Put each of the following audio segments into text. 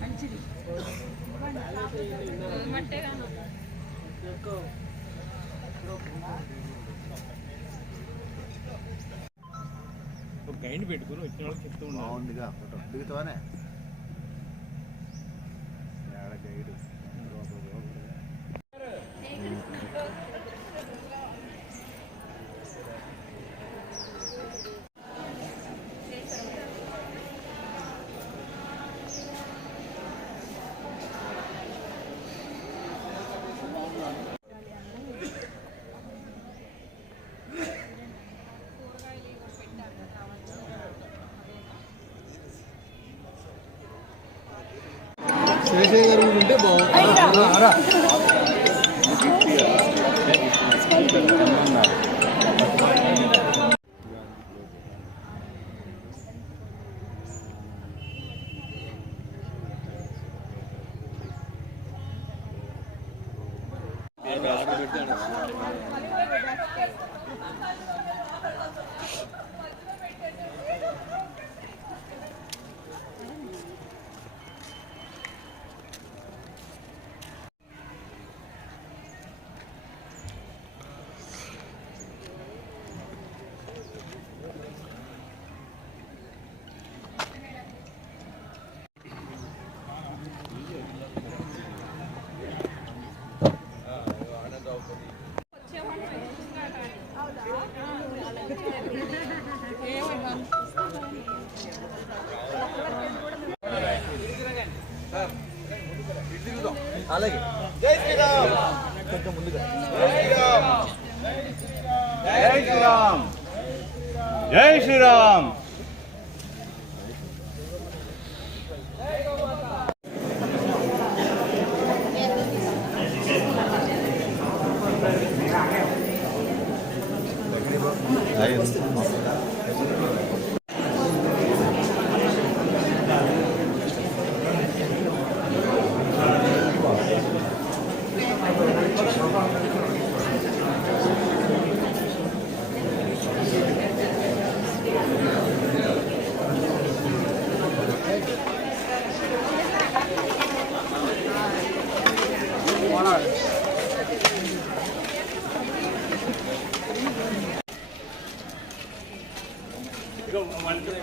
మంచిది. గైడ్ పెట్టుకుని వచ్చిన వాళ్ళకి చెప్తూ ఉండాలి. దిగుతావానే? శేషయ్య గారు కూడా ఉంటే బాగుంది అలాగే. జై శ్రీరామ్. కొంచెం ముందుగా. జై శ్రీరామ్. జై శ్రీరామ్. One hour.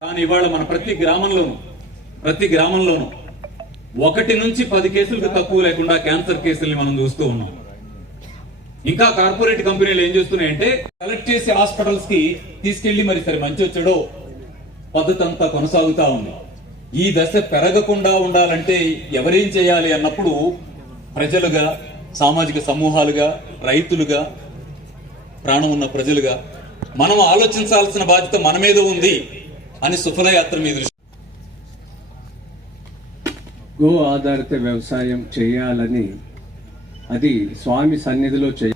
కానీ ఇవాళ మన ప్రతి గ్రామంలోనూ ప్రతి గ్రామంలోనూ ఒకటి నుంచి పది కేసులకు తక్కువ లేకుండా క్యాన్సర్ కేసుల్ని మనం చూస్తూ ఉన్నాం. ఇంకా కార్పొరేట్ కంపెనీలు ఏం చేస్తున్నాయంటే కలెక్ట్ చేసి హాస్పిటల్స్కి తీసుకెళ్ళి మరి సరే మంచి వచ్చాడో పద్ధతి అంతా కొనసాగుతా ఉంది. ఈ దశ పెరగకుండా ఉండాలంటే ఎవరేం చేయాలి అన్నప్పుడు ప్రజలుగా సామాజిక సమూహాలుగా రైతులుగా ప్రాణం ఉన్న ప్రజలుగా మనం ఆలోచించాల్సిన బాధ్యత మన మీద ఉంది అని సుఫలయాత్ర మీద గో ఆధారిత వ్యవసాయం చేయాలని అది స్వామి సన్నిధిలో చేయ